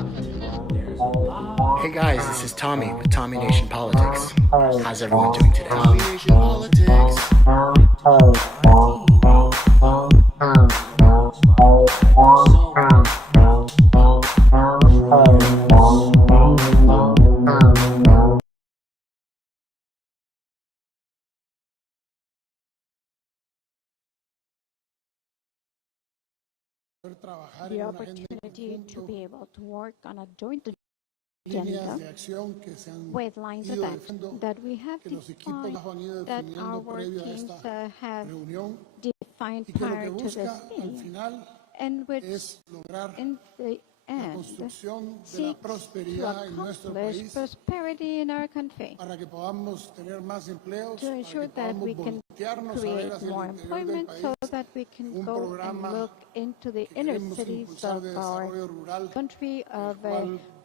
Hey guys, this is Tommy with Tommy Nation Politics. How's everyone doing today? Tommy Nation Politics. The opportunity to be able to work on a joint agenda with lines of action that we have defined, that our work teams have defined prior to this meeting, and which in the end seeks to accomplish prosperity in our country, to ensure that we can create more employment so that we can go and look into the inner cities of our country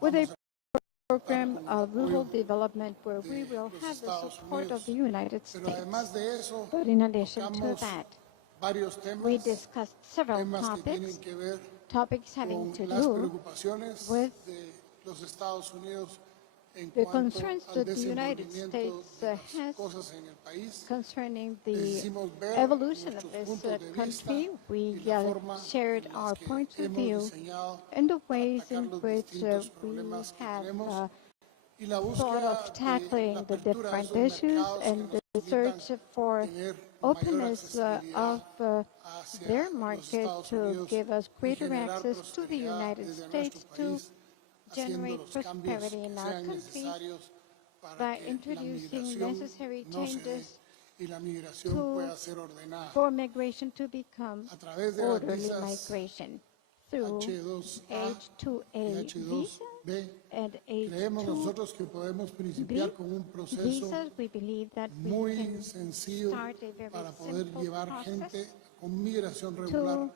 with a program of rural development where we will have the support of the United States. But in addition to that, we discussed several topics having to do with the concerns that the United States has concerning the evolution of this country. We shared our points of view and the ways in which we have thought of tackling the different issues and the search for openness of their market to give us greater access to the United States to generate prosperity in our country by introducing necessary changes for migration to become orderly migration through H-2A visa and H-2B visas. We believe that we can start a very simple process to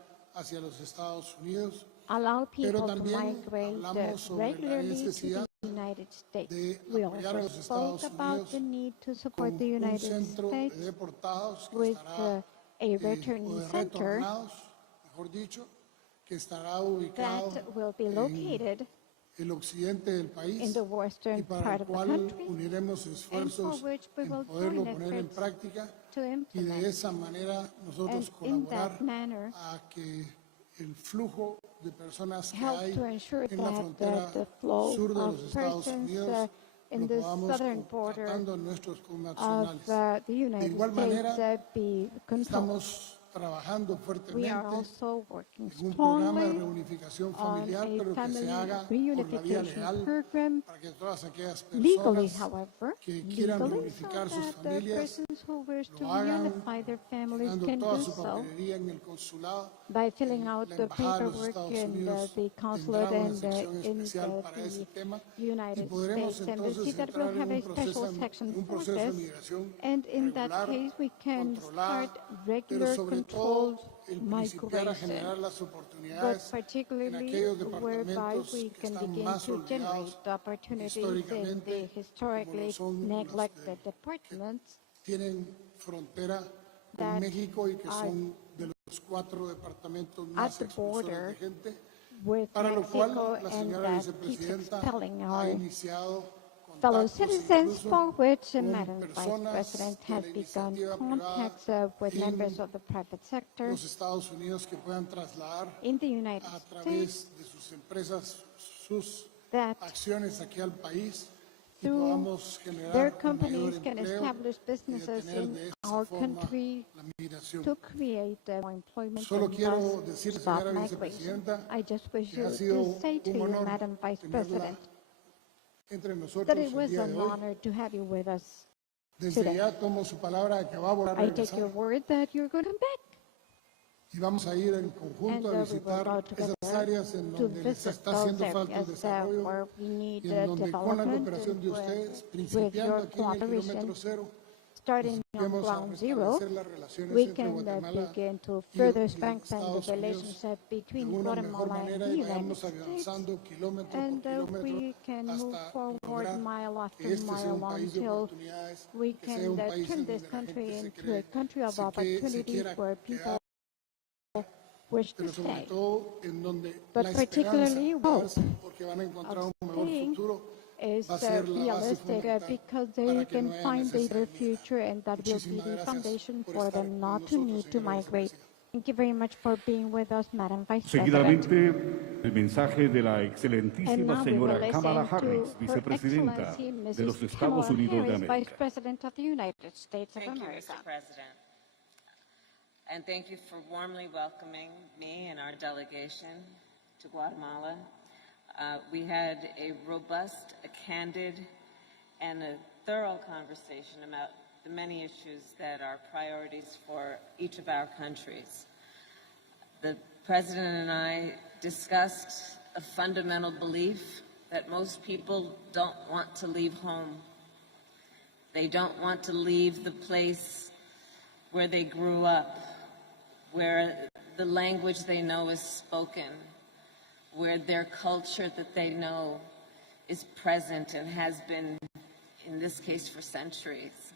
allow people to migrate regularly to the United States. We also spoke about the need to support the United States with a returning center that will be located in the western part of the country, and for which we will join efforts to implement. And in that manner, help to ensure that the flow of persons in the southern border of the United States be controlled. We are also working strongly on a family reunification program, legally, however, so that the persons who wish to reunify their families can do so by filling out the paperwork in the consulate and in the United States Embassy that will have a special section for this. And in that case, we can start regular controlled migration, but particularly whereby we can begin to generate opportunities in the historically neglected departments that are at the border with Mexico and that keeps expelling our fellow citizens, for which Madam Vice President has begun contacts with members of the private sector in the United States that through their companies can establish businesses in our country to create more employment and thus stop migration. I just wish to say to you, Madam Vice President, that it was an honor to have you with us today. I take your word that you're going to come back. And we will go together to visit those areas where we need development with your cooperation. Starting on ground zero, we can begin to further strengthen the relationship between Guatemala and the United States, and we can move forward mile after mile until we can turn this country into a country of opportunities where people wish to stay, but particularly hope of staying is realistic because they can find a better future, and that will be the foundation for them not to need to migrate. Thank you very much for being with us, Madam Vice President. Seguidamente, el mensaje de la excelentísima señora Kamala Harris, vicepresidenta de los Estados Unidos de América. Vice President of the United States of America. Thank you, Mr. President. And thank you for warmly welcoming me and our delegation to Guatemala. We had a robust, a candid, and a thorough conversation about the many issues that are priorities for each of our countries. The President and I discussed a fundamental belief that most people don't want to leave home. They don't want to leave the place where they grew up, where the language they know is spoken, where their culture that they know is present and has been, in this case, for centuries.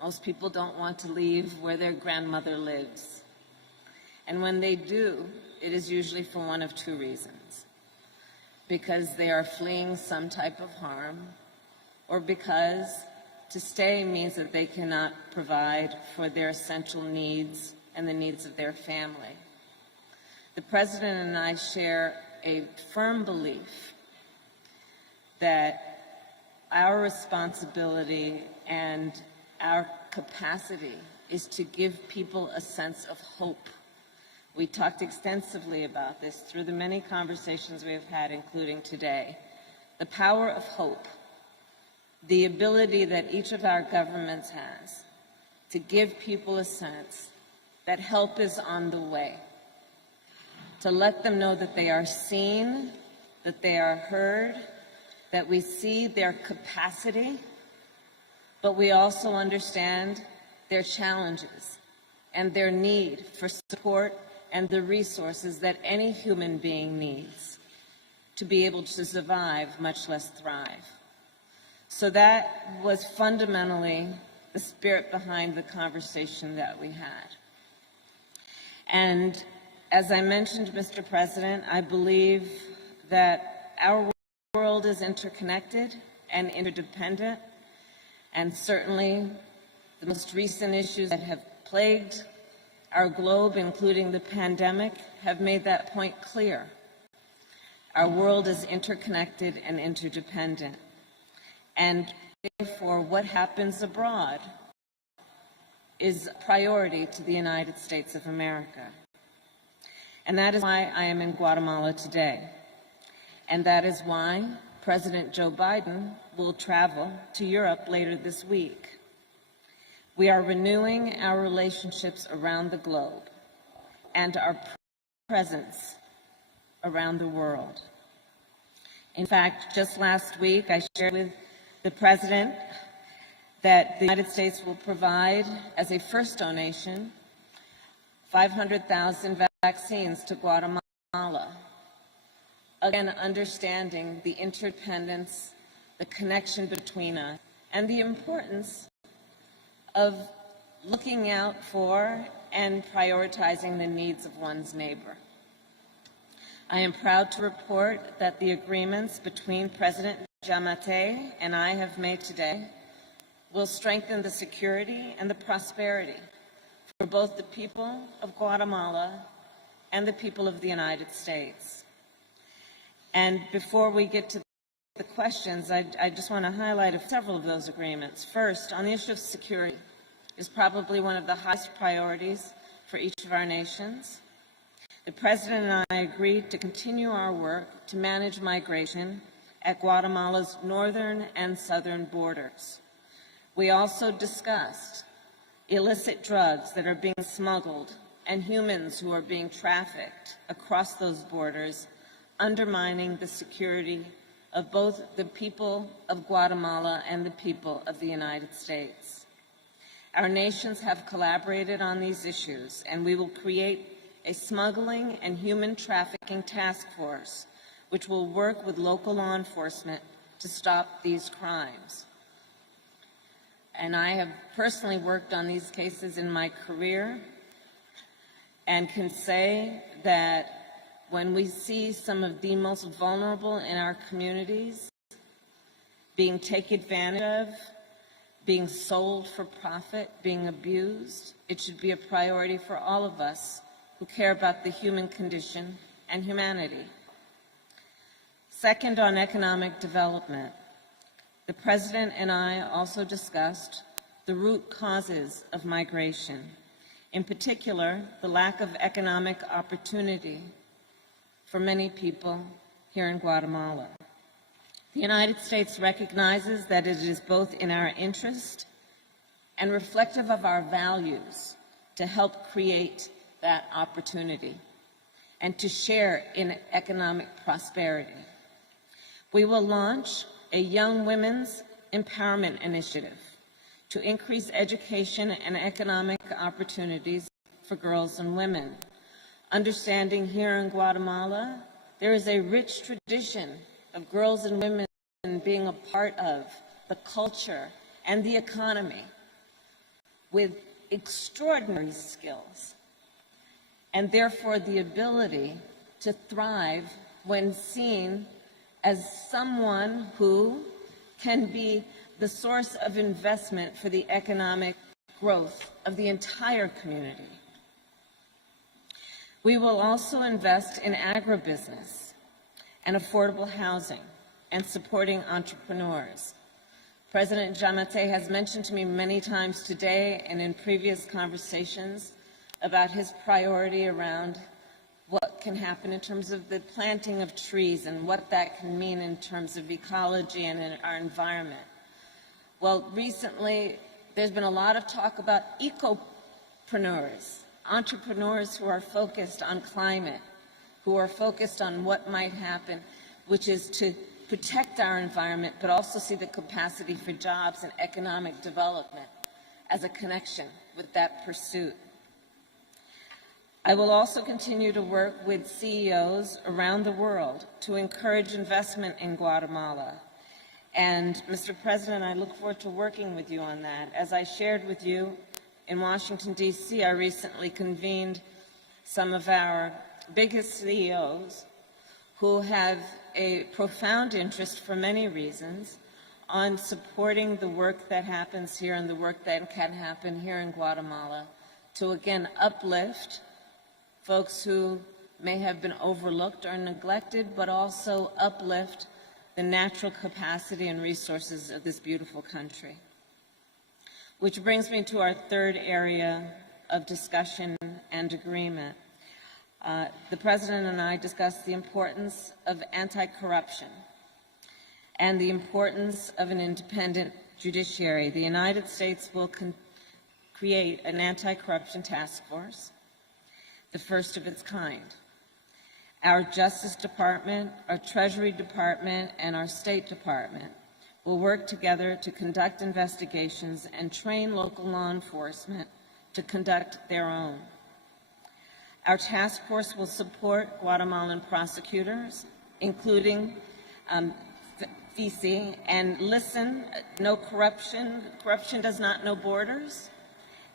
Most people don't want to leave where their grandmother lives. And when they do, it is usually for one of two reasons. Because they are fleeing some type of harm, or because to stay means that they cannot provide for their essential needs and the needs of their family. The President and I share a firm belief that our responsibility and our capacity is to give people a sense of hope. We talked extensively about this through the many conversations we have had, including today. The power of hope, the ability that each of our governments has to give people a sense that help is on the way, to let them know that they are seen, that they are heard, that we see their capacity, but we also understand their challenges and their need for support and the resources that any human being needs to be able to survive, much less thrive. So that was fundamentally the spirit behind the conversation that we had. And as I mentioned, Mr. President, I believe that our world is interconnected and interdependent, and certainly the most recent issues that have plagued our globe, including the pandemic, have made that point clear. Our world is interconnected and interdependent, and therefore what happens abroad is a priority to the United States of America. And that is why I am in Guatemala today. And that is why President Joe Biden will travel to Europe later this week. We are renewing our relationships around the globe and our presence around the world. In fact, just last week, I shared with the President that the United States will provide, as a first donation, 500,000 vaccines to Guatemala. Again, understanding the interdependence, the connection between us, and the importance of looking out for and prioritizing the needs of one's neighbor. I am proud to report that the agreements between President Giammattei and I have made today will strengthen the security and the prosperity for both the people of Guatemala and the people of the United States. And before we get to the questions, I just want to highlight several of those agreements. First, on the issue of security, is probably one of the highest priorities for each of our nations. The President and I agreed to continue our work to manage migration at Guatemala's northern and southern borders. We also discussed illicit drugs that are being smuggled and humans who are being trafficked across those borders, undermining the security of both the people of Guatemala and the people of the United States. Our nations have collaborated on these issues, and we will create a smuggling and human trafficking task force, which will work with local law enforcement to stop these crimes. And I have personally worked on these cases in my career and can say that when we see some of the most vulnerable in our communities being taken advantage of, being sold for profit, being abused, it should be a priority for all of us who care about the human condition and humanity. Second, on economic development, the President and I also discussed the root causes of migration, in particular, the lack of economic opportunity for many people here in Guatemala. The United States recognizes that it is both in our interest and reflective of our values to help create that opportunity and to share in economic prosperity. We will launch a Young Women's Empowerment Initiative to increase education and economic opportunities for girls and women. Understanding here in Guatemala, there is a rich tradition of girls and women being a part of the culture and the economy with extraordinary skills, and therefore the ability to thrive when seen as someone who can be the source of investment for the economic growth of the entire community. We will also invest in agribusiness and affordable housing and supporting entrepreneurs. President Giammattei has mentioned to me many times today and in previous conversations about his priority around what can happen in terms of the planting of trees and what that can mean in terms of ecology and in our environment. Well, recently, there's been a lot of talk about ecopreneurs, entrepreneurs who are focused on climate, who are focused on what might happen, which is to protect our environment, but also see the capacity for jobs and economic development as a connection with that pursuit. I will also continue to work with CEOs around the world to encourage investment in Guatemala. And Mr. President, I look forward to working with you on that. As I shared with you in Washington, D.C., I recently convened some of our biggest CEOs who have a profound interest for many reasons on supporting the work that happens here and the work that can happen here in Guatemala to, again, uplift folks who may have been overlooked or neglected, but also uplift the natural capacity and resources of this beautiful country. Which brings me to our third area of discussion and agreement. The President and I discussed the importance of anti-corruption and the importance of an independent judiciary. The United States will create an anti-corruption task force, the first of its kind. Our Justice Department, our Treasury Department, and our State Department will work together to conduct investigations and train local law enforcement to conduct their own. Our task force will support Guatemalan prosecutors, including FICI, and listen, no corruption. Corruption does not know borders,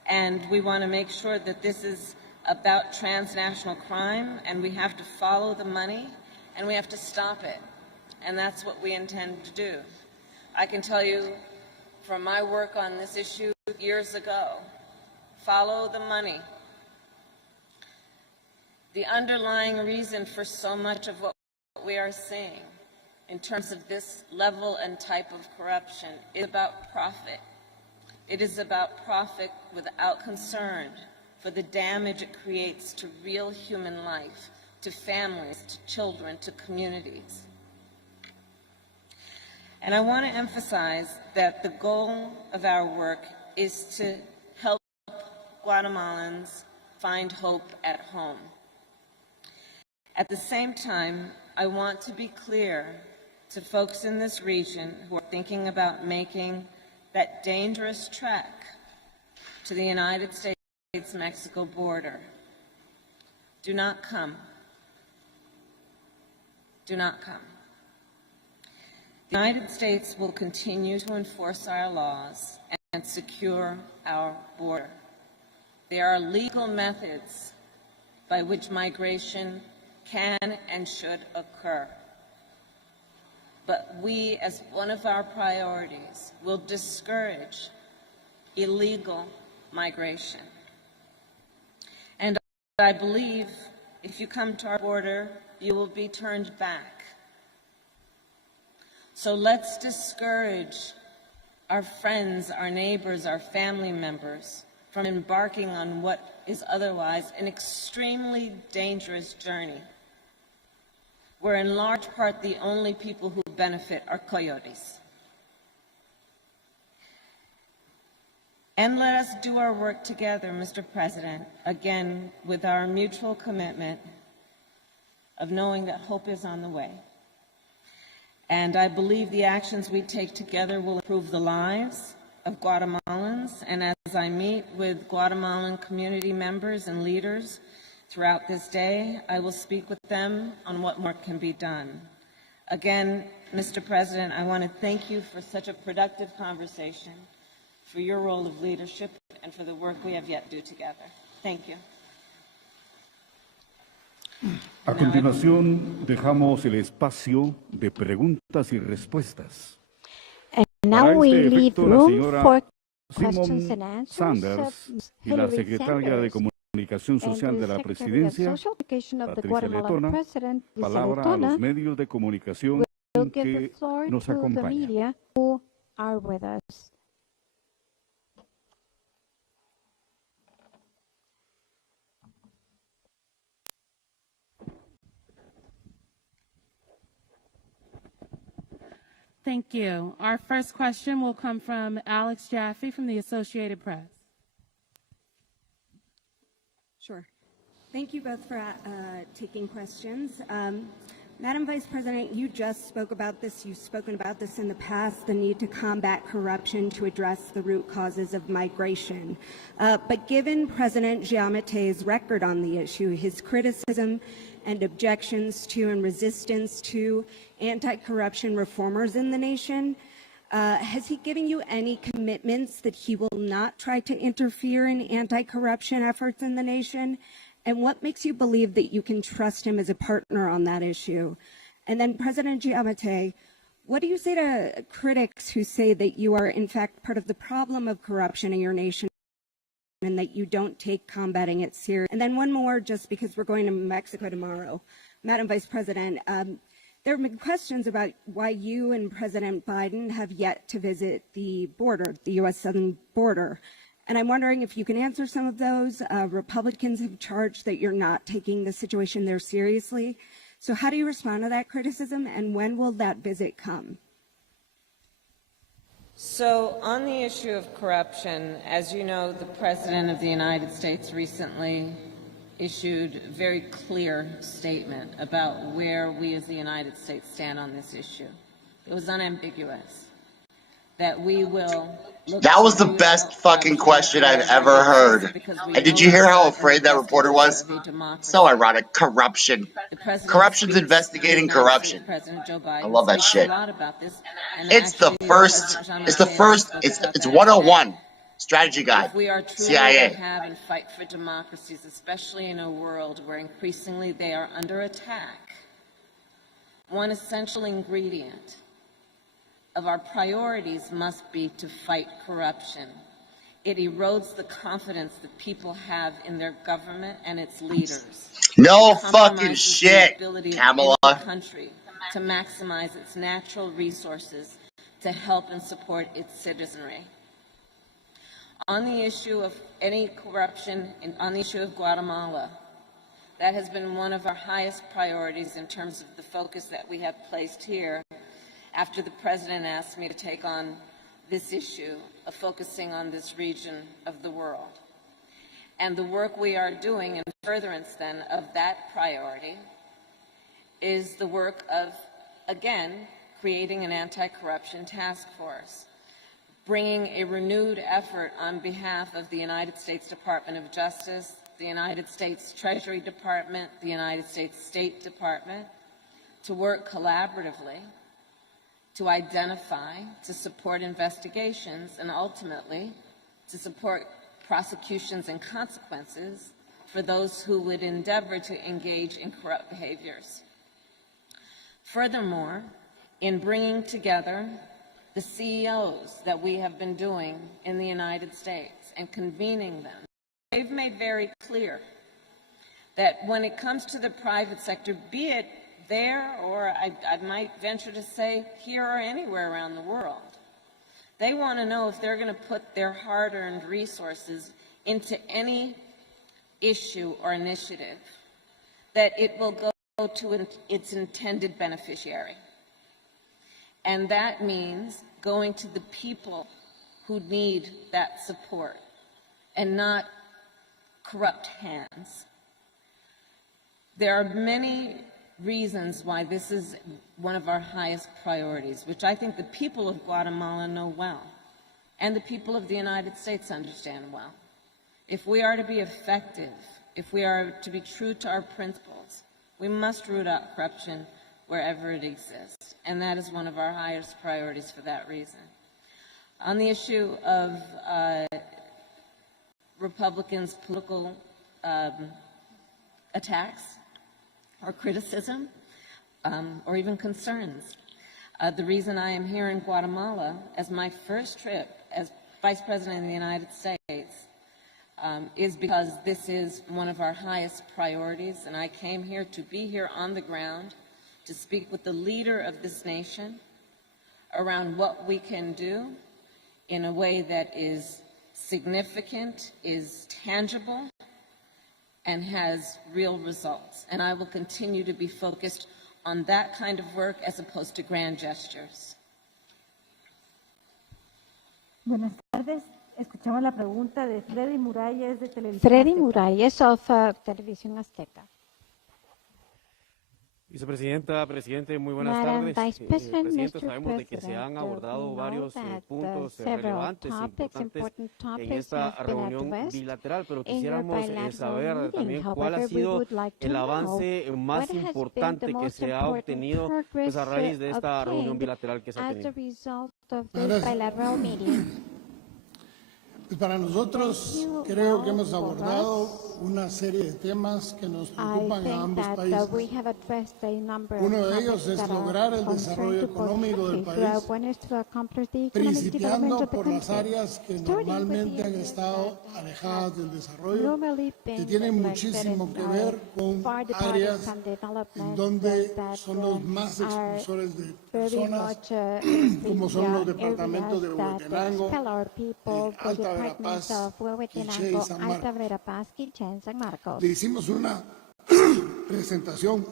and we want to make sure that this is about transnational crime, and we have to follow the money, and we have to stop it, and that's what we intend to do. I can tell you from my work on this issue years ago, follow the money. The underlying reason for so much of what we are seeing in terms of this level and type of corruption is about profit. It is about profit without concern for the damage it creates to real human life, to families, to children, to communities. And I want to emphasize that the goal of our work is to help Guatemalans find hope at home. At the same time, I want to be clear to folks in this region who are thinking about making that dangerous trek to the United States-Mexico border. Do not come. Do not come. The United States will continue to enforce our laws and secure our border. There are legal methods by which migration can and should occur. But we, as one of our priorities, will discourage illegal migration. And I believe if you come to our border, you will be turned back. So let's discourage our friends, our neighbors, our family members from embarking on what is otherwise an extremely dangerous journey, where in large part the only people who benefit are coyotes. And let us do our work together, Mr. President, again, with our mutual commitment of knowing that hope is on the way. And I believe the actions we take together will improve the lives of Guatemalans. And as I meet with Guatemalan community members and leaders throughout this day, I will speak with them on what more can be done. Again, Mr. President, I want to thank you for such a productive conversation, for your role of leadership, and for the work we have yet to do together. Thank you. A continuación, dejamos el espacio de preguntas y respuestas. And now we leave room for questions Simon and answers. Sanders y la secretaria de Comunicación Social de la Presidencia, Patricia Letona, palabra a los medios de comunicación que nos acompañan. Thank you. Our first question will come from Alex Jaffe from the Associated Press. Sure. Thank you both for taking questions. Madam Vice President, you just spoke about this. You've spoken about this in the past, the need to combat corruption to address the root causes of migration. But given President Giammattei's record on the issue, his criticism and objections to and resistance to anti-corruption reformers in the nation, has he given you any commitments that he will not try to interfere in anti-corruption efforts in the nation? And what makes you believe that you can trust him as a partner on that issue? And then President Giammattei, what do you say to critics who say that you are in fact part of the problem of corruption in your nation and that you don't take combating it seriously? And then one more, just because we're going to Mexico tomorrow. Madam Vice President, there have been questions about why you and President Biden have yet to visit the border, the U.S. southern border. And I'm wondering if you can answer some of those. Republicans have charged that you're not taking the situation there seriously. So how do you respond to that criticism, and when will that visit come? So on the issue of corruption, as you know, the President of the United States recently issued a very clear statement about where we as the United States stand on this issue. It was unambiguous that we will look. That was the best fucking question I've ever heard. And did you hear how afraid that reporter was? So ironic. Corruption. Corruption's investigating corruption. I love that shit. It's the first, it's 101. Strategy guide. If we are truly CIA. to have and fight for democracies, especially in a world where increasingly they are under attack, one essential ingredient of our priorities must be to fight corruption. It erodes the confidence that people have in their government and its leaders. No fucking shit, Kamala. Country to maximize its natural resources to help and support its citizenry. On the issue of any corruption, on the issue of Guatemala, that has been one of our highest priorities in terms of the focus that we have placed here after the President asked me to take on this issue of focusing on this region of the world. And the work we are doing in furtherance then of that priority is the work of, again, creating an anti-corruption task force, bringing a renewed effort on behalf of the United States Department of Justice, the United States Treasury Department, the United States State Department, to work collaboratively to identify, to support investigations, and ultimately to support prosecutions and consequences for those who would endeavor to engage in corrupt behaviors. Furthermore, in bringing together the CEOs that we have been doing in the United States and convening them, they've made very clear that when it comes to the private sector, be it there or I might venture to say here or anywhere around the world, they want to know if they're going to put their hard-earned resources into any issue or initiative, that it will go to its intended beneficiary. And that means going to the people who need that support and not corrupt hands. There are many reasons why this is one of our highest priorities, which I think the people of Guatemala know well, and the people of the United States understand well. If we are to be effective, if we are to be true to our principles, we must root out corruption wherever it exists, and that is one of our highest priorities for that reason. On the issue of Republicans' political attacks or criticism or even concerns, the reason I am here in Guatemala as my first trip as Vice President of the United States is because this is one of our highest priorities, and I came here to be here on the ground to speak with the leader of this nation around what we can do in a way that is significant, is tangible, and has real results. And I will continue to be focused on that kind of work as opposed to grand gestures. Buenas tardes. Escuchamos la pregunta de Freddy Muralles de Televisión Freddy Azteca. Muralles of Televisión Azteca. Vicepresidenta, presidente, muy buenas Madam tardes. Vice President, Presidente, Mr. sabemos de que se President, han abordado we varios know that puntos several relevantes e topics, importantes important en topics esta have been reunión addressed bilateral, pero in your quisiéramos bilateral saber meeting. también cuál ha However, we sido would like to el know avance más what has been importante the que most se ha important obtenido progress a raíz de esta reunión obtained bilateral que se ha as a tenido. result of this bilateral meeting. Pues para nosotros creo que hemos abordado una serie de temas que nos I preocupan a think ambos that países. we have addressed a number of Uno de topics ellos es that are lograr el concerned desarrollo to both económico del countries. país, One is to accomplish the economic development principiando of the por las country. áreas que Starting with normalmente the han areas estado that alejadas del desarrollo, normally que been tienen neglected muchísimo and que are ver con far departed áreas from en development donde that son los más are expulsores de very personas, much como son los the departamentos de areas that Huehuetenango, expel our people, the Alta departments Verapaz, of Quiché y Huehuetenango, San Alta Marcos. Verapaz, Quiché y San Marcos. Le hicimos una presentación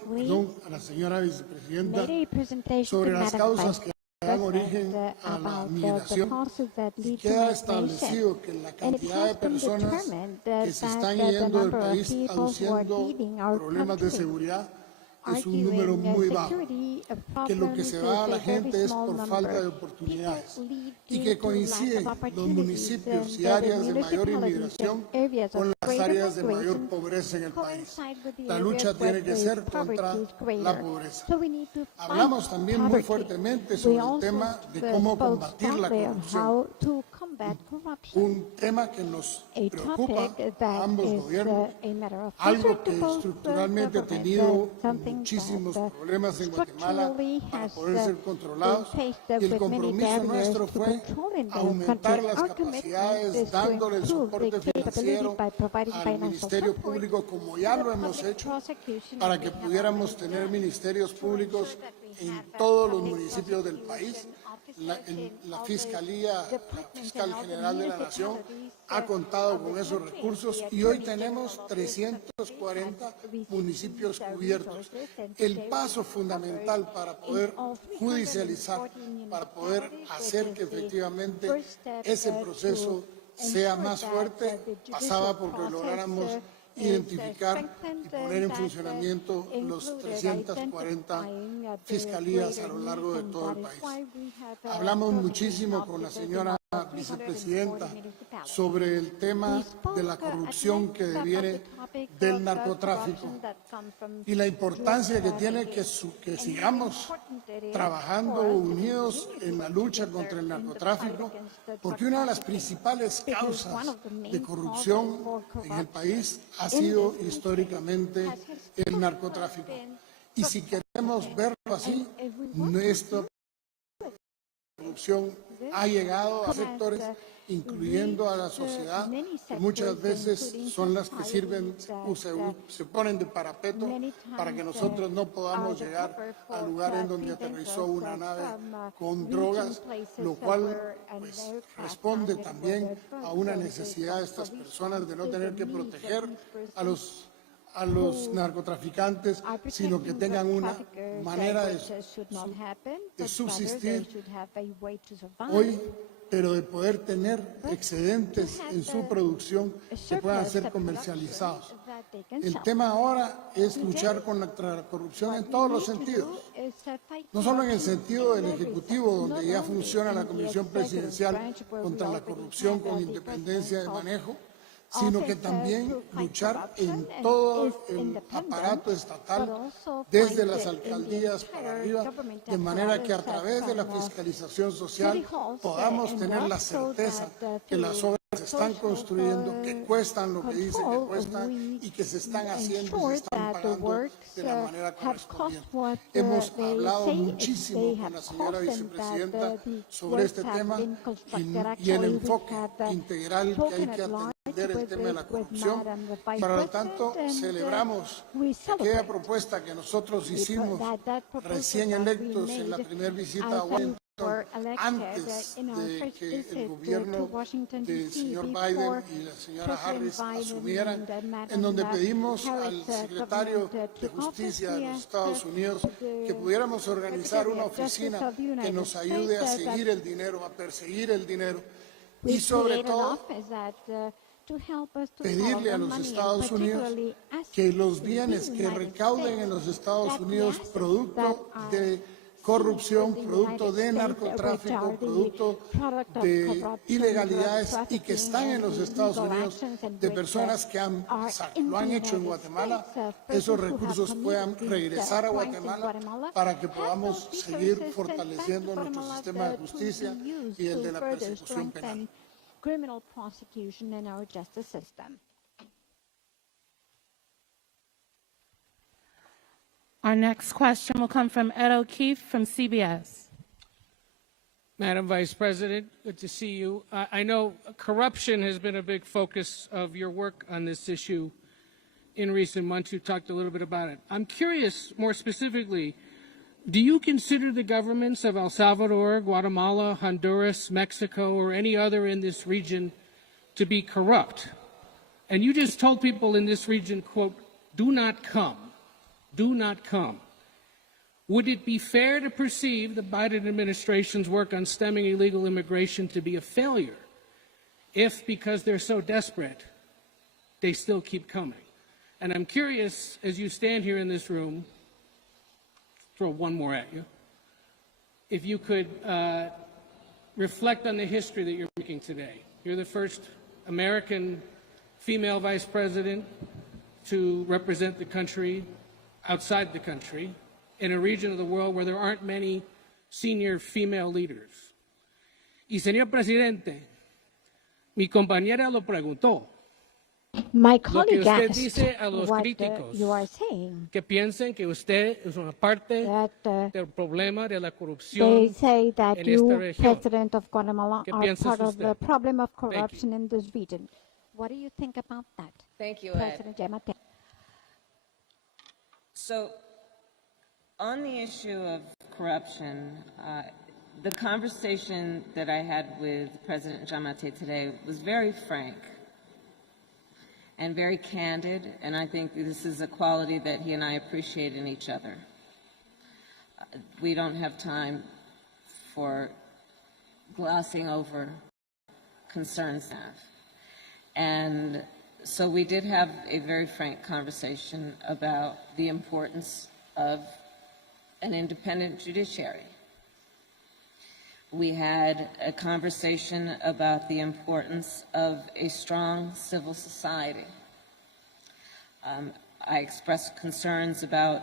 a la señora vicepresidenta Made a presentation sobre to las Madam causas Vice que dan origen President a la about the migración, causes that y lead to queda migration. establecido que la And it cantidad de has been personas determined que se that están the yendo del number of país people who are aduciendo leaving our problemas de country seguridad es un número muy bajo, que lo que se va a la gente es por falta de oportunidades y que coinciden los municipios y áreas de mayor inmigración con las áreas de mayor pobreza en el país. La lucha tiene que ser contra la pobreza. Hablamos también muy fuertemente sobre el tema de cómo combatir la corrupción, un tema que nos preocupa a ambos gobiernos, algo que estructuralmente ha tenido muchísimos problemas en Guatemala para poder ser controlados, y el compromiso nuestro fue aumentar las capacidades dándole el soporte financiero al Ministerio Público, como ya lo hemos hecho, para que pudiéramos tener ministerios públicos en todos los municipios del país. La Fiscalía, la Fiscal General de la Nación ha contado con esos recursos y hoy tenemos 340 municipios cubiertos. El paso fundamental para poder judicializar, para poder hacer que efectivamente ese proceso sea más fuerte, pasaba porque lográramos identificar y poner en funcionamiento los 340 fiscalías a lo largo de todo el país. Hablamos muchísimo con la señora vicepresidenta sobre el tema de la corrupción que deviene del narcotráfico y la importancia que tiene que sigamos trabajando unidos en la lucha contra el narcotráfico, porque una de las principales causas de corrupción en el país ha sido históricamente el narcotráfico. Y si queremos verlo así, nuestra corrupción ha llegado a sectores, incluyendo a la sociedad, que muchas veces son las que sirven o se ponen de parapeto para que nosotros no podamos llegar al lugar en donde aterrizó una nave con drogas, lo cual pues, responde también a una necesidad de estas personas de no tener que proteger a los narcotraficantes, sino que tengan una manera de subsistir hoy, pero de poder tener excedentes en su producción que puedan ser comercializados. El tema ahora es luchar contra la corrupción en todos los sentidos, no solo en el sentido del Ejecutivo, donde ya funciona la Comisión Presidencial contra la Corrupción con independencia de manejo, sino que también luchar en todo el aparato estatal, desde las alcaldías para arriba, de manera que a través de la fiscalización social podamos tener la certeza que las obras se están construyendo, que cuestan lo que dicen que cuestan y que se están haciendo y se están pagando de la manera correspondiente. Hemos hablado muchísimo con la señora vicepresidenta sobre este tema y el enfoque integral que hay que atender el tema de la corrupción. Para lo tanto, celebramos aquella propuesta que nosotros hicimos recién electos en la primera visita a Washington, antes de que el gobierno del señor Biden y la señora Harris asumieran, en donde pedimos al secretario de Justicia de los Estados Unidos que pudiéramos organizar una oficina que nos ayude a seguir el dinero, a perseguir el dinero y sobre todo pedirle a los Estados Unidos que los bienes que recauden en los Estados Unidos producto de corrupción, producto de narcotráfico, producto de ilegalidades y que están en los Estados Unidos de personas que lo han hecho en Guatemala, esos recursos puedan regresar a Guatemala para que podamos seguir fortaleciendo nuestro sistema de justicia y el de la persecución penal. Criminal prosecution in our justice system. Our next question will come from Ed O'Keefe from CBS. Madam Vice President, good to see you. I know corruption has been a big focus of your work on this issue in recent months. You talked a little bit about it. I'm curious, more specifically, do you consider the governments of El Salvador, Guatemala, Honduras, Mexico, or any other in this region to be corrupt? And you just told people in this region, quote, do not come. Do not come. Would it be fair to perceive the Biden administration's work on stemming illegal immigration to be a failure if, because they're so desperate, they still keep coming? And I'm curious, as you stand here in this room, throw one more at you, if you could reflect on the history that you're making today. You're the first American female vice president to represent the country outside the country in a region of the world where there aren't many senior female leaders. Y señor presidente, mi compañera lo preguntó. My colleague lo que usted asked dice a los what críticos you are saying. Que piensen que usted es una parte del problema de la corrupción They say that en you, esta región. President of Guatemala, ¿Qué are piensa part of usted? the problem of corruption in this region. What do you think about that? Thank you, Ed. President Giammattei. So, on the issue of corruption, the conversation that I had with President Giammattei today was very frank and very candid, and I think this is a quality that he and I appreciate in each other. We don't have time for glossing over concerns now. And so we did have a very frank conversation about the importance of an independent judiciary. We had a conversation about the importance of a strong civil society. I expressed concerns about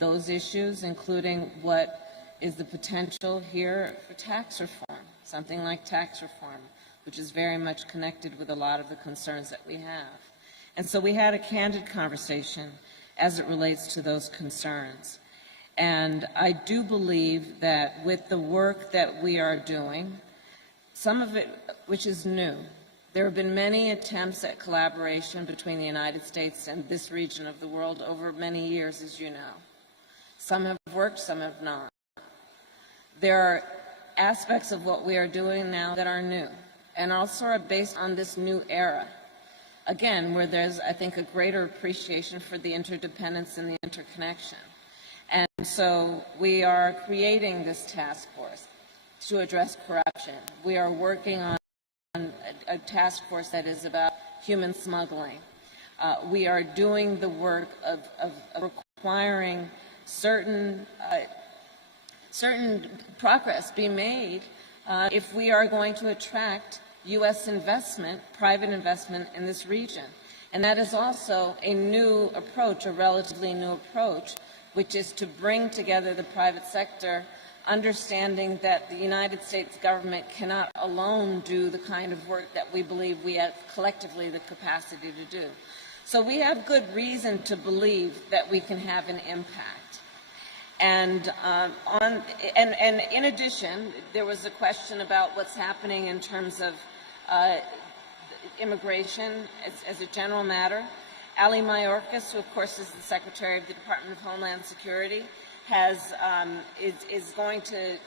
those issues, including what is the potential here for tax reform, something like tax reform, which is very much connected with a lot of the concerns that we have. And so we had a candid conversation as it relates to those concerns. And I do believe that with the work that we are doing, some of it which is new, there have been many attempts at collaboration between the United States and this region of the world over many years, as you know. Some have worked, some have not. There are aspects of what we are doing now that are new and also are based on this new era. Again, where there's, I think, a greater appreciation for the interdependence and the interconnection. And so we are creating this task force to address corruption. We are working on a task force that is about human smuggling. We are doing the work of requiring certain progress be made if we are going to attract U.S. investment, private investment in this region. And that is also a new approach, a relatively new approach, which is to bring together the private sector, understanding that the United States government cannot alone do the kind of work that we believe we have collectively the capacity to do. So we have good reason to believe that we can have an impact. And in addition, there was a question about what's happening in terms of immigration as a general matter. Ali Mayorkas, who of course is the Secretary of the Department of Homeland Security, is going to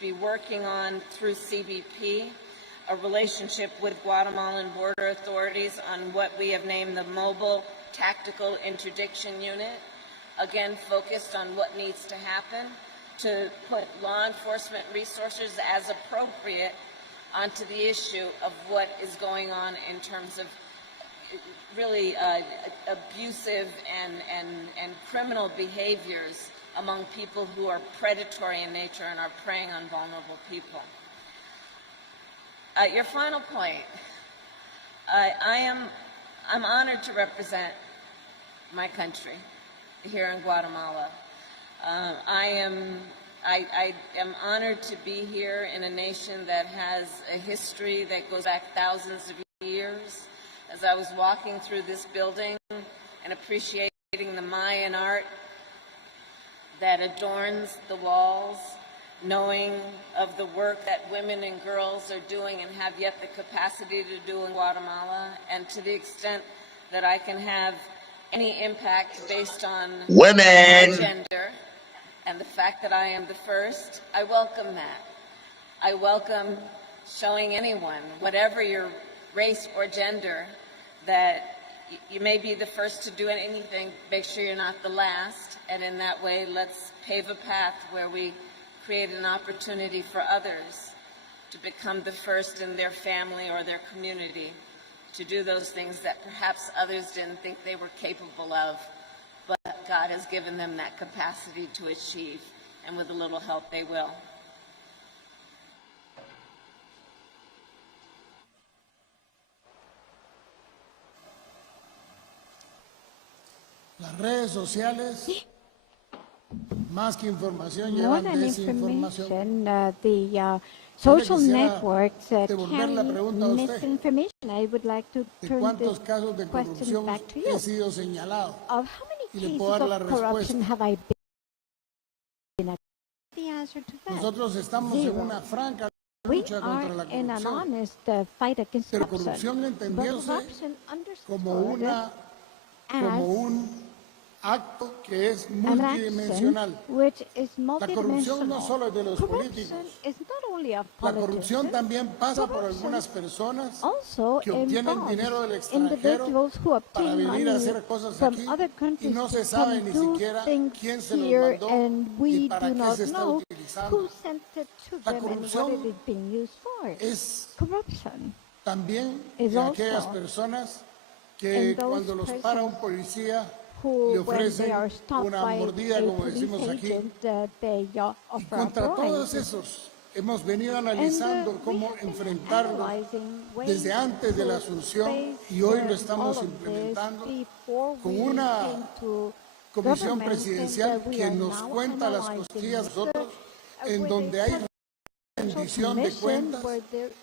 be working on, through CBP, a relationship with Guatemalan border authorities on what we have named the Mobile Tactical Interdiction Unit, again focused on what needs to happen to put law enforcement resources as appropriate onto the issue of what is going on in terms of really abusive and criminal behaviors among people who are predatory in nature and are preying on vulnerable people. Your final point, I'm honored to represent my country here in Guatemala. I am honored to be here in a nation that has a history that goes back thousands of years. As I was walking through this building and appreciating the Mayan art that adorns the walls, knowing of the work that women and girls are doing and have yet the capacity to do in Guatemala, and to the extent that I can have any impact based on women, my gender, and the fact that I am the first, I welcome that. I welcome showing anyone, whatever your race or gender, that you may be the first to do anything, make sure you're not the last, and in that way let's pave a path where we create an opportunity for others to become the first in their family or their community to do those things that perhaps others didn't think they were capable of, but God has given them that capacity to achieve, and with a little help they will. Las redes sociales, más que información, More llevan than desinformación. information, the social quisiera networks devolver la carry pregunta a usted. misinformation. I would like to ¿De turn cuántos this casos de question corrupción back to he you. sido señalado? Of how many Y le cases puedo dar la of corruption respuesta. have I been? The answer to that. Nosotros estamos en Zero. una franca We lucha contra la are in an corrupción, honest fight against pero corruption. corrupción But entendiéndose corruption como understood como as un acto que es an multidimensional. action which is La corrupción no multidimensional. solo es de los Corruption políticos. is not only of La corrupción politicians. también pasa por Corruption algunas personas also que obtienen involves dinero del extranjero individuals who para obtain venir a money hacer cosas from aquí other y countries no to se sabe come ni do siquiera things quién se los here, mandó and y we para do qué not se está know utilizando. who sent it to La them and what corrupción it is being used for. Es Corruption también is de aquellas also personas que in those cuando los para un persons policía who, le when ofrecen they are stopped una by mordida, a como police decimos aquí, agent, they y offer a contra bribe. todos esos hemos venido analizando cómo enfrentarlo desde antes de la asunción y hoy lo estamos implementando con una comisión presidencial que nos cuenta las costillas a nosotros, en donde hay rendición de cuentas,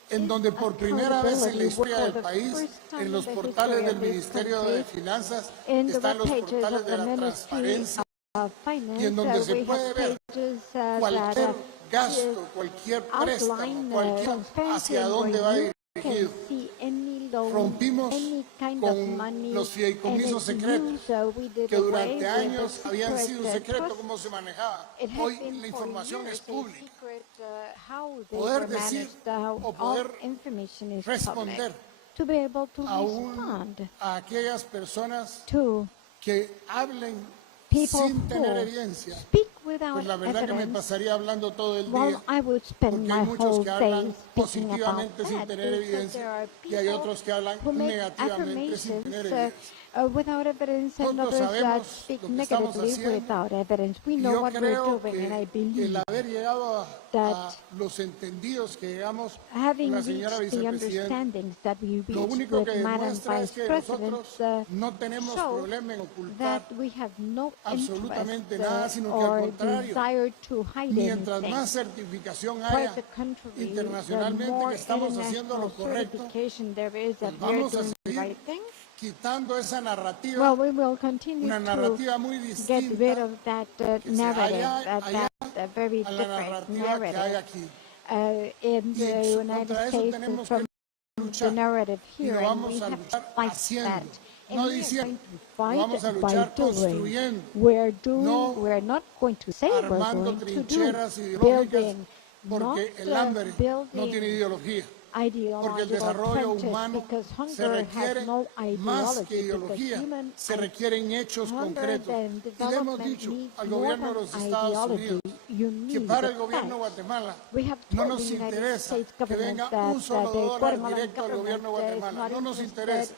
en donde por primera vez en la historia del país, en los portales del Ministerio de Finanzas, están los portales de la transparencia, y en donde se puede ver cualquier gasto, cualquier préstamo, cualquier hacia dónde va dirigido. Rompimos con los fideicomisos secretos, que durante años habían sido secretos cómo se manejaba. Hoy la información es pública. Poder decir o poder responder a aquellas personas que hablen sin tener evidencia, pues la verdad que me pasaría hablando todo el día, porque hay muchos que hablan positivamente sin tener evidencia y hay otros que hablan negativamente sin tener evidencia. Nosotros sabemos lo que estamos haciendo y yo creo que el haber llegado a los entendidos que llegamos con la señora vicepresidenta, lo único que demuestra es que nosotros no tenemos problema en ocultar absolutamente nada, sino que al contrario, mientras más certificación haya internacionalmente que estamos haciendo lo correcto, pues vamos a seguir quitando esa narrativa, una narrativa muy distinta que se halla allá a la narrativa que hay aquí. Y contra eso tenemos que luchar y lo vamos a luchar haciendo, no diciendo, lo vamos a luchar construyendo, no armando trincheras ideológicas, porque el hambre no tiene ideología. Porque el desarrollo humano se requiere más que ideología, se requieren hechos concretos. Y le hemos dicho al gobierno de los Estados Unidos que para el gobierno de Guatemala no nos interesa que venga un solo dólar directo al gobierno de Guatemala, no nos interesa.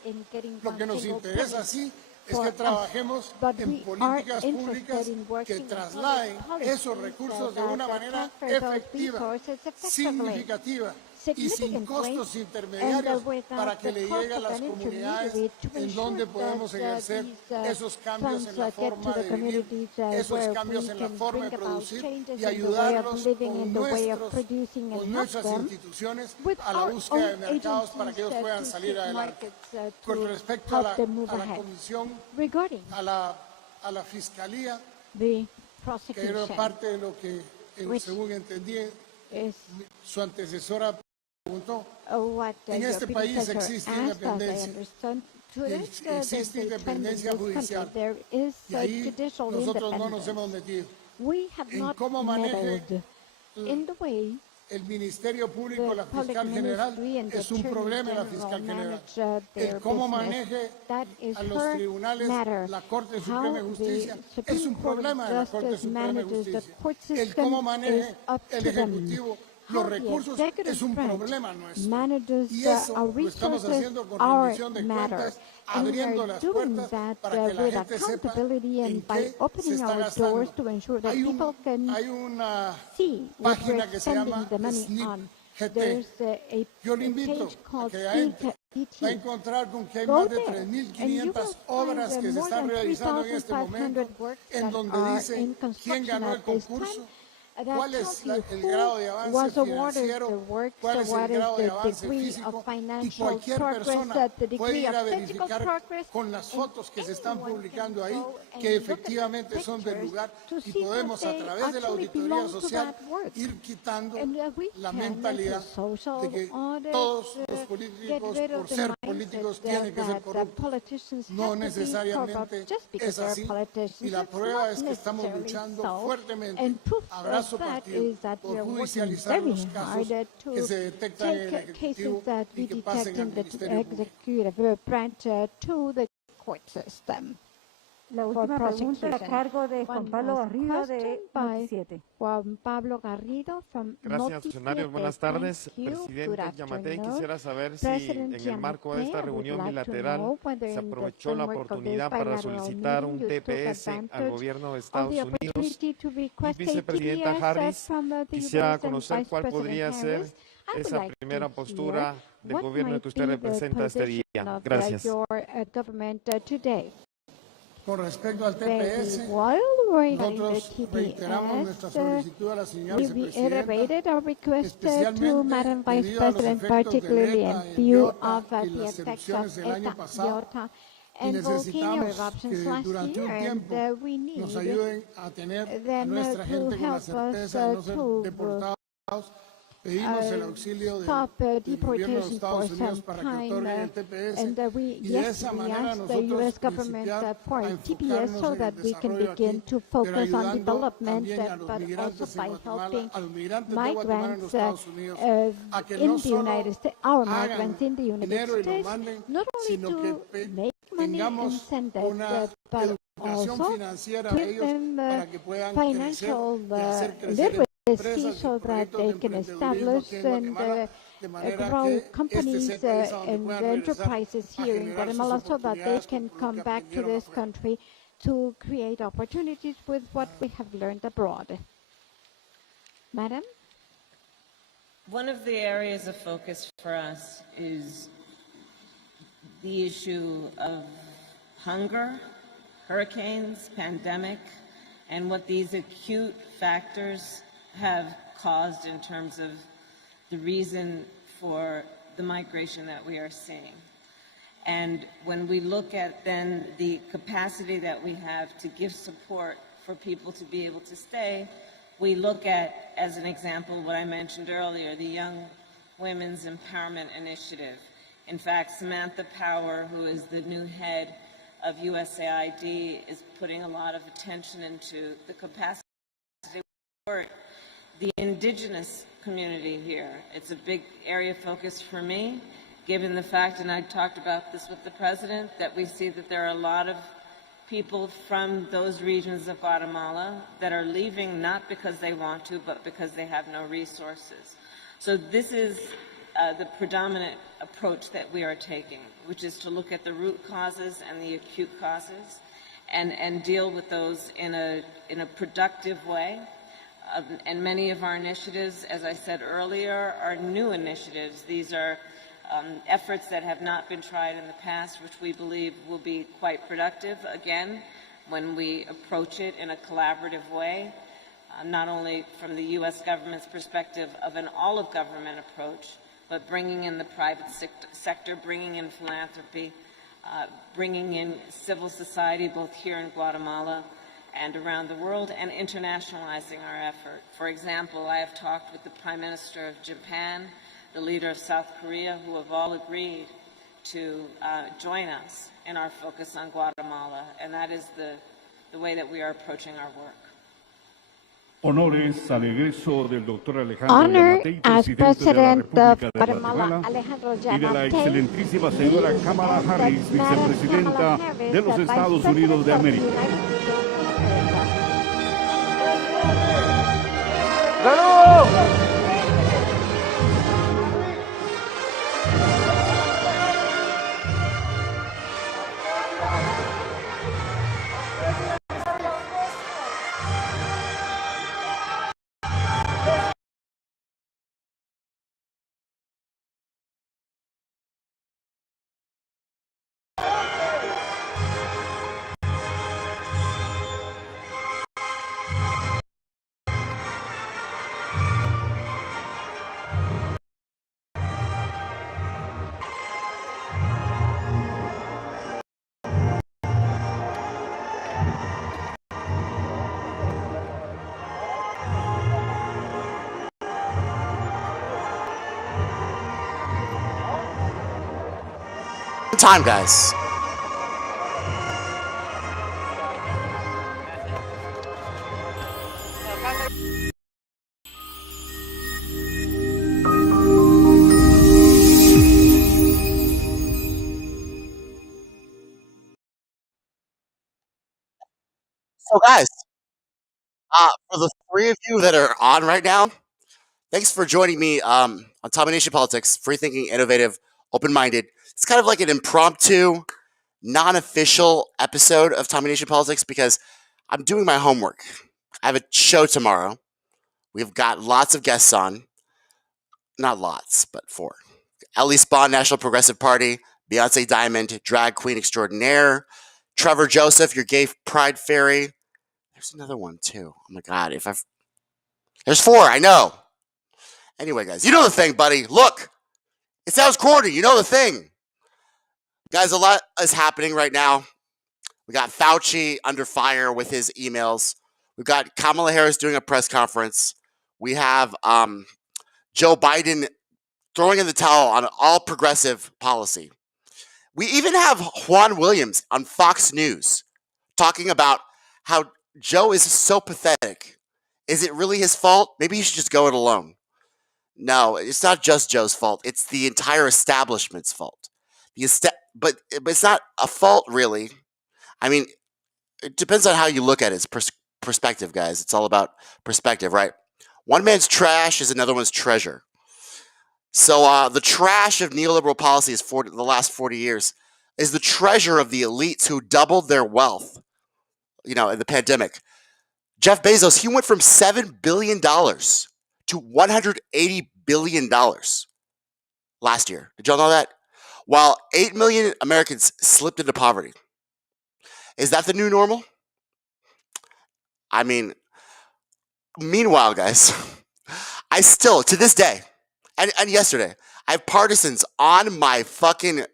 Lo que nos interesa sí es que trabajemos en políticas públicas que trasladen esos recursos de una manera efectiva, significativa y sin costos intermediarios para que le llegue a las comunidades en donde podemos ejercer esos cambios en la forma de vivir, esos cambios en la forma de producir y ayudarlos con nuestras instituciones a la búsqueda de mercados para que ellos puedan salir adelante. Con respecto a la comisión, a la fiscalía, que era parte de lo que, según entendí, su antecesora preguntó, en este país existe independencia. Existe independencia judicial y ahí nosotros no nos hemos metido. En cómo maneje el Ministerio Público, la Fiscal General, es un problema en la Fiscal General. El cómo maneje a los tribunales la Corte Suprema de Justicia es un problema de la Corte Suprema de Justicia. El cómo maneje el Ejecutivo los recursos es un problema nuestro. Y eso lo estamos haciendo con rendición de cuentas, abriendo las puertas para que la gente sepa en qué se está gastando. Hay una página que se llama SNIP. Yo le invito a que entre. Va a encontrar con que hay más de 3.500 obras que se están realizando en este momento, en donde dice quién ganó el concurso, cuál es el grado de avance financiero, cuál es el grado de avance físico, y cualquier persona puede ir a verificar con las fotos que se están publicando ahí que efectivamente son del lugar, y podemos a través de la auditoría social ir quitando la mentalidad de que todos los políticos por ser políticos tienen que ser corruptos. No necesariamente es así, y la prueba es que estamos luchando fuertemente, abrazo partido, por judicializar los casos que se detectan en el Ejecutivo y que pasen al Ministerio Público. La for última pregunta a prosecution. cargo de Juan One Pablo last Garrido de question by Noti7. Juan Pablo Garrido from Gracias, funcionarios. Buenas tardes. Thank you. Good Presidente Giammattei, afternoon. quisiera saber si President en el marco de esta Giammattei, I would reunión like to bilateral know whether se in the aprovechó la framework of this oportunidad para bilateral solicitar un meeting you took TPS al advantage gobierno de of Estados the Unidos. opportunity to Y request a vicepresidenta TPS Harris, from the quisiera US and conocer Vice cuál President podría ser Harris. I would esa like primera to postura hear del what gobierno might que usted be the representa este position día. of Gracias. your government today. Con respecto al Very TPS, well, regarding the nosotros reiteramos nuestra TPS, solicitud a la señora we vicepresidenta, reiterated our request to especialmente Madam Vice debido a los President, efectos del particularly ETA in en view Iota of y the las effects of erupciones del año ETA, pasado, Iota, y and volcano necesitamos eruptions que last durante un year, tiempo and we need nos ayuden a tener a them nuestra to gente con la help us certeza de no ser to deportados. Pedimos el auxilio stop del gobierno de deportation for Estados some Unidos para que time, otorguen el TPS and we y de esa yes, we manera asked the nosotros U.S. government principiar for a a TPS so enfocarnos en that el we can desarrollo begin aquí, to pero focus on ayudando development, también a los but also migrantes en by Guatemala, helping a los migrantes de Guatemala en los migrants Estados Unidos, a que in no the solo United States, our hagan migrants in the United dinero y lo States, manden, not only sino to que make money and tengamos send it, una but educación also financiera a give ellos them para que puedan crecer financial y hacer crecer literacy empresas y so that proyectos de they can emprendedurismo establish aquí en and Guatemala, de manera grow que este companies sea el país a donde and puedan regresar enterprises a here in generar sus Guatemala so that they oportunidades can con lo come que back to aprendieron this afuera. country to create opportunities with what we have learned abroad. Madam? One of the areas of focus for us is the issue of hunger, hurricanes, pandemic, and what these acute factors have caused in terms of the reason for the migration that we are seeing. And when we look at then the capacity that we have to give support for people to be able to stay, we look at, as an example, what I mentioned earlier, the Young Women's Empowerment Initiative. In fact, Samantha Power, who is the new head of USAID, is putting a lot of attention into the capacity to support the indigenous community here. It's a big area of focus for me, given the fact, and I talked about this with the president, that we see that there are a lot of people from those regions of Guatemala that are leaving not because they want to, but because they have no resources. So this is the predominant approach that we are taking, which is to look at the root causes and the acute causes and deal with those in a productive way. And many of our initiatives, as I said earlier, are new initiatives. These are efforts that have not been tried in the past, which we believe will be quite productive, again, when we approach it in a collaborative way, not only from the U.S. government's perspective of an all-of-government approach, but bringing in the private sector, bringing in philanthropy, bringing in civil society, both here in Guatemala and around the world, and internationalizing our effort. For example, I have talked with the Prime Minister of Japan, the leader of South Korea, who have all agreed to join us in our focus on Guatemala, and that is the way that we are approaching our work. Honores al egreso del doctor Alejandro Honor Giammattei, as presidente de la President of República de Guatemala, Guatemala, Alejandro y de la Giammattei, excelentísima señora Kamala Harris, vicepresidenta de los Estados Unidos de América. ¡Salud! Time, guys. So, guys, for the three of you that are on right now, thanks for joining me on Tommy Nation Politics, free thinking, innovative, open minded. It's kind of like an impromptu, non official episode of Tommy Nation Politics because I'm doing my homework. I have a show tomorrow. We've got lots of guests on. Not lots, but 4. Ellie Spawn, National Progressive Party, Beyonce Diamond, drag queen extraordinaire, Trevor Joseph, your gay pride fairy. There's another one too. Oh my god, there's 4, I know. Anyway, guys, you know the thing, buddy. Look, it sounds corny. You know the thing. Guys, a lot is happening right now. We got Fauci under fire with his emails. We've got Kamala Harris doing a press conference. We have Joe Biden throwing in the towel on all progressive policy. We even have Juan Williams on Fox News talking about how Joe is so pathetic. Is it really his fault? Maybe he should just go it alone. No, it's not just Joe's fault. It's the entire establishment's fault. But it's not a fault, really. I mean, it depends on how you look at it. It's perspective, guys. It's all about perspective, right? One man's trash is another one's treasure. So the trash of neoliberal policies for the last 40 years is the treasure of the elites who doubled their wealth, in the pandemic. Jeff Bezos, he went from $7 billion to $180 billion last year. Did y'all know that? While 8 million Americans slipped into poverty. Is that the new normal? I mean, meanwhile, guys, I still, to this day, and yesterday, I have partisans on my fucking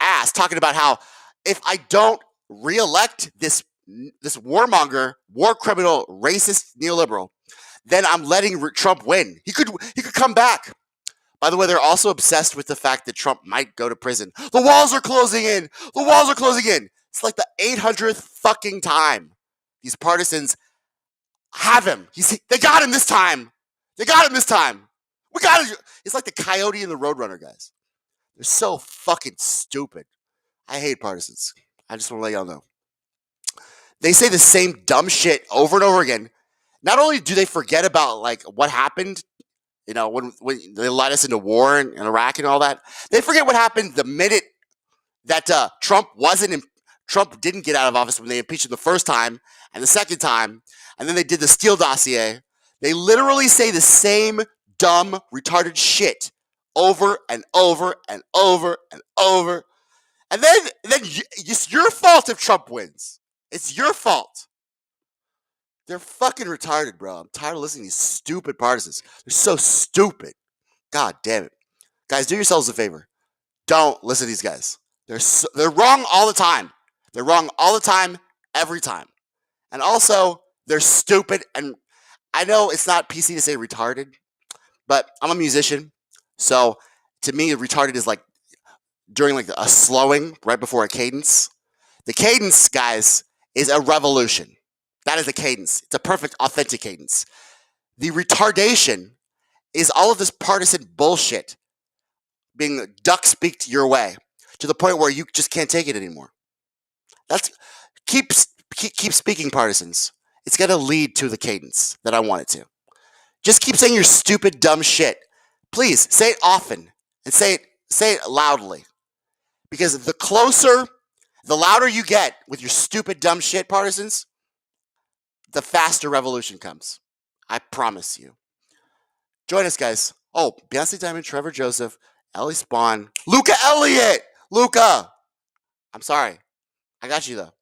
ass talking about how if I don't reelect this warmonger, war criminal, racist neoliberal, then I'm letting Trump win. He could come back. By the way, they're also obsessed with the fact that Trump might go to prison. The walls are closing in. The walls are closing in. It's like the 800th fucking time these partisans have him. They got him this time. They got him this time. We got it. It's like the coyote and the roadrunner, guys. They're so fucking stupid. I hate partisans. I just want to let y'all know. They say the same dumb shit over and over again. Not only do they forget about like what happened, when they led us into war in Iraq and all that, they forget what happened the minute that Trump didn't get out of office when they impeached him the first time and the second time, and then they did the Steele dossier. They literally say the same dumb, retarded shit over and over and over and over. And then it's your fault if Trump wins. It's your fault. They're fucking retarded, bro. I'm tired of listening to these stupid partisans. They're so stupid. God damn it. Guys, do yourselves a favor. Don't listen to these guys. They're wrong all the time. They're wrong all the time, every time. And also, they're stupid. And I know it's not PC to say retarded, but I'm a musician. So to me, retarded is like during like a slowing right before a cadence. The cadence, guys, is a revolution. That is a cadence. It's a perfect, authentic cadence. The retardation is all of this partisan bullshit being duck-speaked your way to the point where you just can't take it anymore. Keep speaking, partisans. It's going to lead to the cadence that I want it to. Just keep saying your stupid, dumb shit. Please, say it often and say it loudly. Because the louder you get with your stupid, dumb shit, partisans, the faster revolution comes. I promise you. Join us, guys. Oh, Beyonce Diamond, Trevor Joseph, Ellie Spawn, Luca Elliott. Luca. I'm sorry. I got you, though.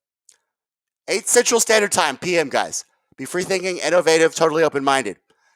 8 Central Standard Time, PM, guys. Be free-thinking, innovative, totally open-minded.